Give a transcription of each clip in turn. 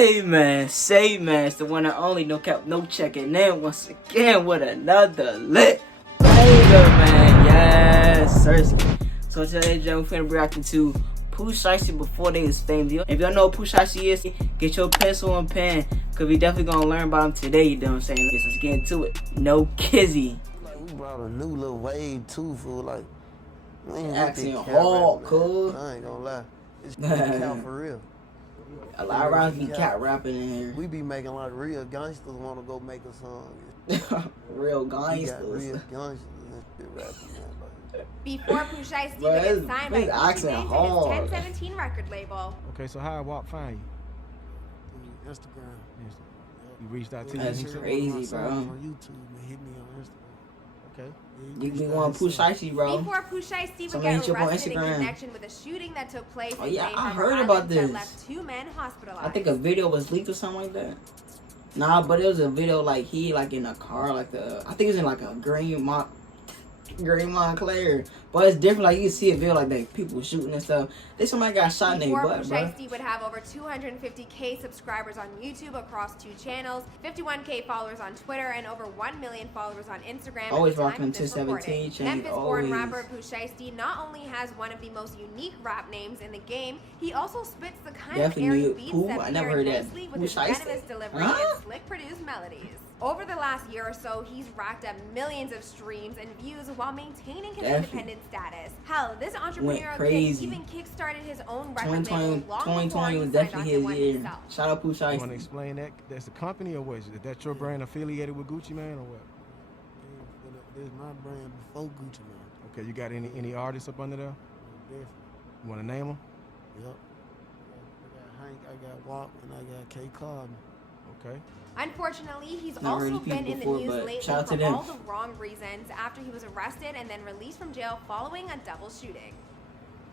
Say man, it's the one and only, no cap, no checking in once again with another lit banger, man. Yes, Sirski. So today, we're finna be reacting to Pooh Shiesty before they was famous. If y'all know who Pooh Shiesty is, get your pencil and pen, cause we definitely gonna learn about him today, you know what I'm saying? Let's get into it. No kizzy. Like, we brought a new little wave too, fool. Like, man, Acting hard, cool. I ain't gonna lie. It's count for real. A lot of rounds be cat rapping in here. We be making like real gangsters want to go make a song. Real We gangsters. got real gangsters and shit rapping, man. Like, Before Pooh Shiesty would get signed by Gucci to his hard. 1017 record label. Okay, so how I walk find you? Instagram. You reached out to you. That's crazy, bro. On YouTube and hit me on Instagram. Okay. You be one Pooh Shiesty, bro. Before Pooh Shiesty would Somebody get hit you up on arrested in Instagram. connection with a shooting that took place Oh in yeah, May I Harbor heard Island about that this. left 2 men hospitalized. I think a video was leaked or something like that. Nah, but it was a video like he like in a car, like I think it was in like a green Montclair. But it's different, like you can see a video like that, people shooting and stuff. Then somebody got shot in their Before butt, Pooh bro. Shiesty would have over 250K subscribers on YouTube across 2 channels, 51K followers on Twitter, and over 1 million followers on Instagram. Always at the time rocking of this 217 recording. change, Memphis-born always. rapper Pooh Shiesty not only has one of the most unique rap names in the game, he also spits the kind Definitely of airy knew beats Pooh. that I we never heard heard that. mostly with Pooh his Shiesty? venomous delivery Huh? and slick-produced melodies. Over the last year or so, he's racked up millions of streams and views while maintaining his independent status. Hell, this entrepreneurial kid even kickstarted his own record label long before 2020 he was signed definitely onto one his year. himself. Shout out Pooh You want to Shiesty. explain that? That's the company or what? Is that your brand affiliated with Gucci, man, or what? this is my brand before Gucci, man. Okay, you got any artists up under there? Definitely. You want to name them? Yep. I got Hank, I got Wop, and I got K. Carden. Okay. Unfortunately, he's Not also really been people in the before, news but lately shout out to for them. all the wrong reasons after he was arrested and then released from jail following a double shooting.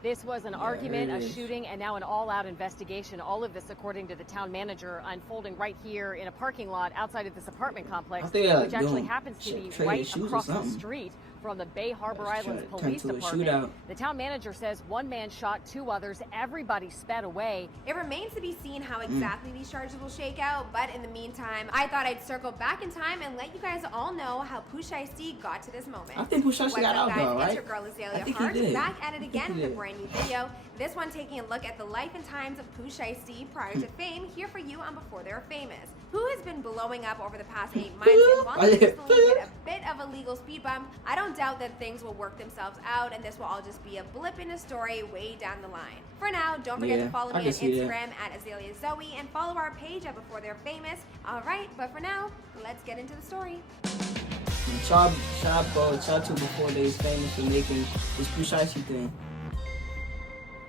This was an argument, it a is. shooting, and now an all-out investigation. All of this, according to the town manager, unfolding right here in a parking lot outside of this apartment complex, I think they're, like, which actually doing happens to be trading right shoes or across the something. street from the Bay Harbor Let's Islands turn Police to a Department. shootout. The town manager says 1 man shot 2 others. Everybody sped away. It remains to be seen how exactly these charges will shake out, but in the meantime, I thought I'd circle back in time and let you guys all know how Pooh Shiesty got to this moment. I think Pooh Shiesty What's got up, out guys? though, It's right? your girl I Azalea think he Hart, did. back at it I think again he with a did. brand new video. This one taking a look at the life and times of Pooh Shiesty prior to fame, here for you on Before They Were Famous. Pooh has been blowing up over the past 8 months, and while he recently hit a bit of a legal speed bump, I don't doubt that things will work themselves out, and this will all just be a blip in a story way down the line. For now, don't forget to follow I me can on see that. Instagram at Azalea Zoe and follow our page at Before They're Famous. Alright, but for now, let's get into the story. Shout out to before they was famous for making this Pooh Shiesty thing.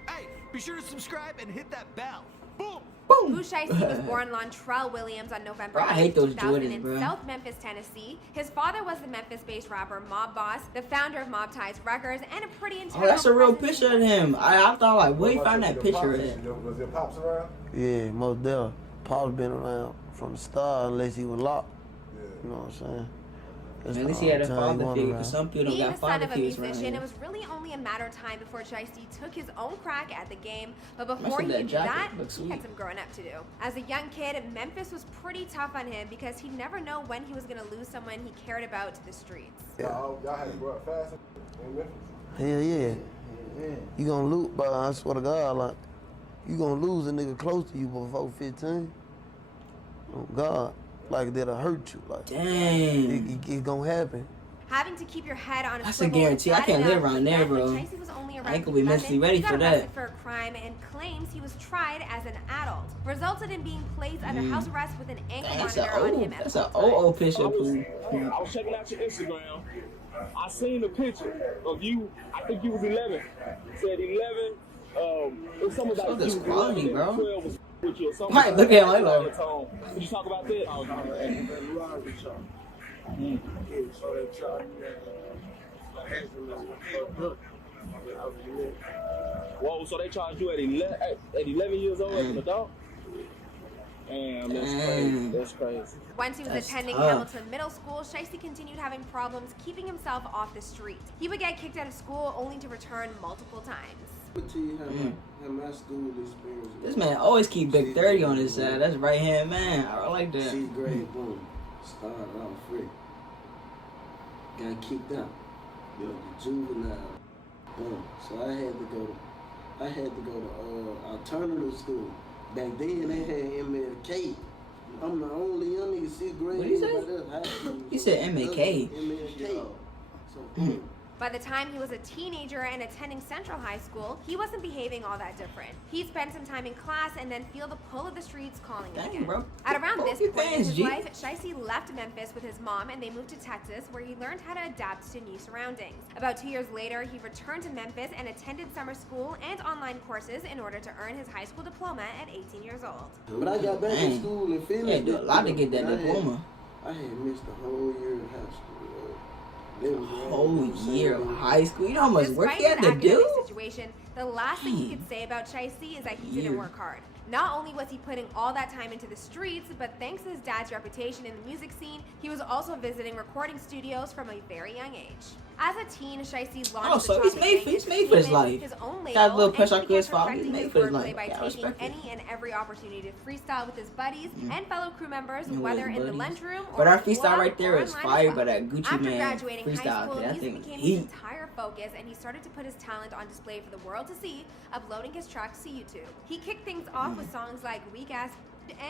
Hey, be sure to subscribe and hit that bell. Boom! Boom! Pooh Shiesty was born Lontrell Williams on November Bro, I hate 8th, those 2000 Jordans, in bro. South Memphis, Tennessee. His father was the Memphis-based rapper Mob Boss, the founder of Mob Ties Records, and a pretty integral Oh, that's a real presence picture of him. I thought like, where you found that picture at? Was your pops around? Yeah, most definitely. Paul's been around from the start unless he was locked. Yeah. You know what I'm saying? That's At least the he had a only time he father went figure, around. because some people don't Being got the son father of a figures around musician, here. it was really only a matter of time before Shiesty took his own crack at the game. But before with he that could do jacket. that, Looks he sweet. had some growing up to do. As a young kid, Memphis was pretty tough on him because he'd never know when he was going to lose someone he cared about to the streets. Y'all had to grow up fast in Memphis? Hell yeah. You gonna lose, but I swear to God, like, you gonna lose a nigga close to you before 15. Oh God, like that'll hurt you. Like, Dang. it gonna happen. Having to keep your head on a That's a swivel guarantee. was I can't bad live enough around there, then, but bro. Shiesty was only I around ain't gonna be mentally 11. ready He got for that. arrested for a crime and claims he was tried as an adult. Resulted in being placed under house arrest with an ankle That's monitor on him at an all times. picture of Pooh. I was checking out your Instagram. I seen the picture of you. I think you was 11. It said 11. It was something Show like this you was quality, 11 bro. and 12 was with you or something. Right, look at him, like, Could you talk about that? Whoa, so they charged you at 11 years old as an adult? Damn, that's crazy. That's crazy. Once he was That's attending tough. Hamilton Middle School, Shiesty continued having problems keeping himself off the street. He would get kicked out of school only to return multiple times. But tell you how my school experience. This man always keep Big 30 on his side. That's right hand man. I like that. 6th grade, boom. Started off free. Got kicked out. The juvenile. Boom. So I had to go to alternative school. Back then they had MLK. I'm the only young nigga 6th grade. What did he say? He said MLK. MLK. So By the time he was a teenager and attending Central High School, he wasn't behaving all that different. He'd spend some time in class and then feel the pull of the streets calling him again. Bro. At around this point in his G. life, Shiesty left Memphis with his mom and they moved to Texas, where he learned how to adapt to new surroundings. About 2 years later, he returned to Memphis and attended summer school and online courses in order to earn his high school diploma at 18 years old. But I got back in school and finished. Yeah, do a lot to get that diploma. I had missed the whole year of high school. Whole year of high school. You know how much work Despite he had his to do? academic situation, the last thing you could say about Shiesty is that he didn't work hard. Not only was he putting all that time into the streets, but thanks to his dad's reputation in the music scene, he was also visiting recording studios from a very young age. As a teen, Shiesty launched so he's made for his life. his own label, Got a little pressure and off he his began father. He's perfecting made his for his wordplay life. by Yeah, I taking respect it. any and every opportunity to freestyle with his buddies and fellow crew members, And whether with in the buddies. lunchroom or But our at freestyle club right there or is online fire as by well. that Gucci After man graduating high freestyle. school, That music thing became his heat. entire focus, and he started to put his talent on display for the world to see, uploading his tracks to YouTube. He kicked things off with songs like Weak Ass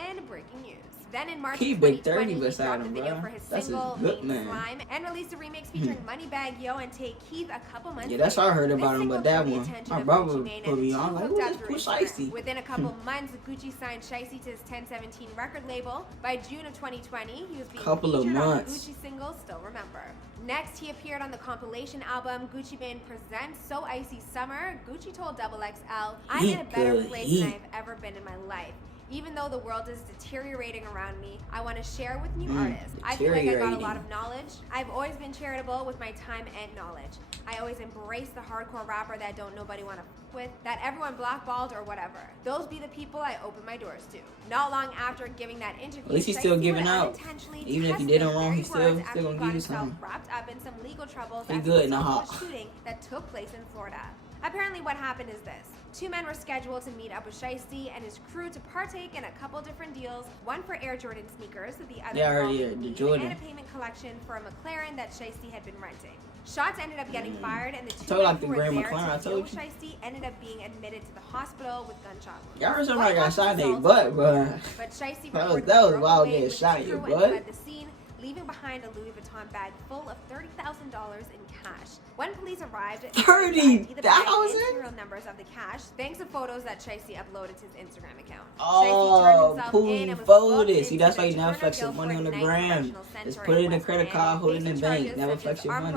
and Breaking News. Then in March He of Big 30 2020, he beside dropped a him, video bro. for his That's his single good named man. Slime and released a remix featuring Moneybagg Yo and Take Keith a couple months Yeah, that's later. how I heard This about him, single but that drew the one, attention my of brother Gucci Mane, put and me the on. two Like, hooked who up is through Pooh Instagram. Shiesty? Within a couple months, Gucci signed Shiesty to his 1017 record label. By June of 2020, he was being Couple of featured on the months. Gucci single Still Remember. Next, he appeared on the compilation album Gucci Mane Presents So Icy Summer. Gucci told XXL, "I'm in a better place than I've ever been in my life. Even though the world is deteriorating around me, I want to share with new artists. I feel like I got a lot of knowledge. I've always been charitable with my time and knowledge. I always embrace the hardcore rapper that don't nobody want to f with, that everyone blackballed or whatever. Those be the people I open my doors to." Not long after giving that interview, At least he's still Shiesty giving would out. unintentionally Even if he test did him his wrong, very he's still words after gonna he give got you himself something. wrapped up in some legal troubles He as good a in the result of hawk. a shooting that took place in Florida. Apparently what happened is this. Two men were scheduled to meet up with Shiesty and his crew to partake in a couple different deals, one for Air Jordan sneakers, the other involving the weed, Jordan. and a payment collection for a McLaren that Shiesty had been renting. Shots ended up getting fired, and the two Told like men who the were Grand there McLaren, I to deal told with you. Shiesty ended up being admitted to the hospital with gunshot wounds. Y'all heard somebody got One shot in their result butt, was bro. over, But Shiesty That was reportedly broke wild away getting with his shot in your crew and butt. fled the scene, leaving behind a Louis Vuitton bag full of $30,000 in cash. When police arrived, they found the bag and serial numbers of the cash, thanks to photos that Shiesty uploaded to his Instagram account. Oh, Pooh folded. See, that's why you never Turner flex your money on the gram. Just put it in a credit card, hold it in the bank. Never flex your money.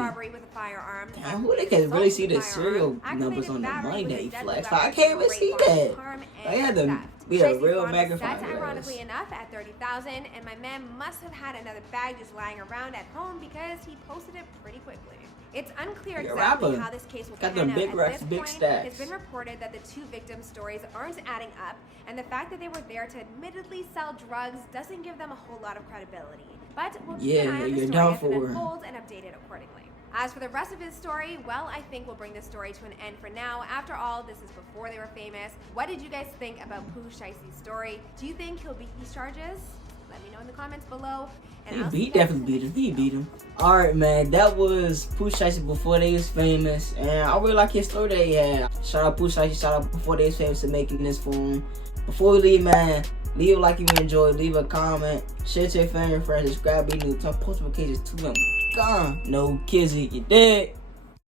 Damn, who they can really see the serial numbers on the money that he flexed? I can't even see that. I had to be a real magnifying glass. Ironically enough, at $30,000, and my man must have had another bag just lying around at home because he posted it pretty quickly. It's unclear exactly how this case will pan out. big racks, At this big point, stacks. it's been reported that the two victims' stories aren't adding up, and the fact that they were there to admittedly sell drugs doesn't give them a whole lot of credibility. But we'll keep an eye on the story as it unfolds and update it accordingly. As for the rest of his story, well, I think we'll bring this story to an end for now. After all, this is before they were famous. What did you guys think about Pooh Shiesty's story? Do you think he'll beat these charges? Let me know in the comments below. And He definitely beat him. He beat him. Alright, man. That was Pooh Shiesty before they was famous. And I really like his story that he had. Shout out Pooh Shiesty. Shout out before they was famous and making this for him. Before we leave, man, leave a like if you enjoyed. Leave a comment. Share to your family and friends. Subscribe. Be new. Turn post notifications to them. Gone. No kizzy. You dead.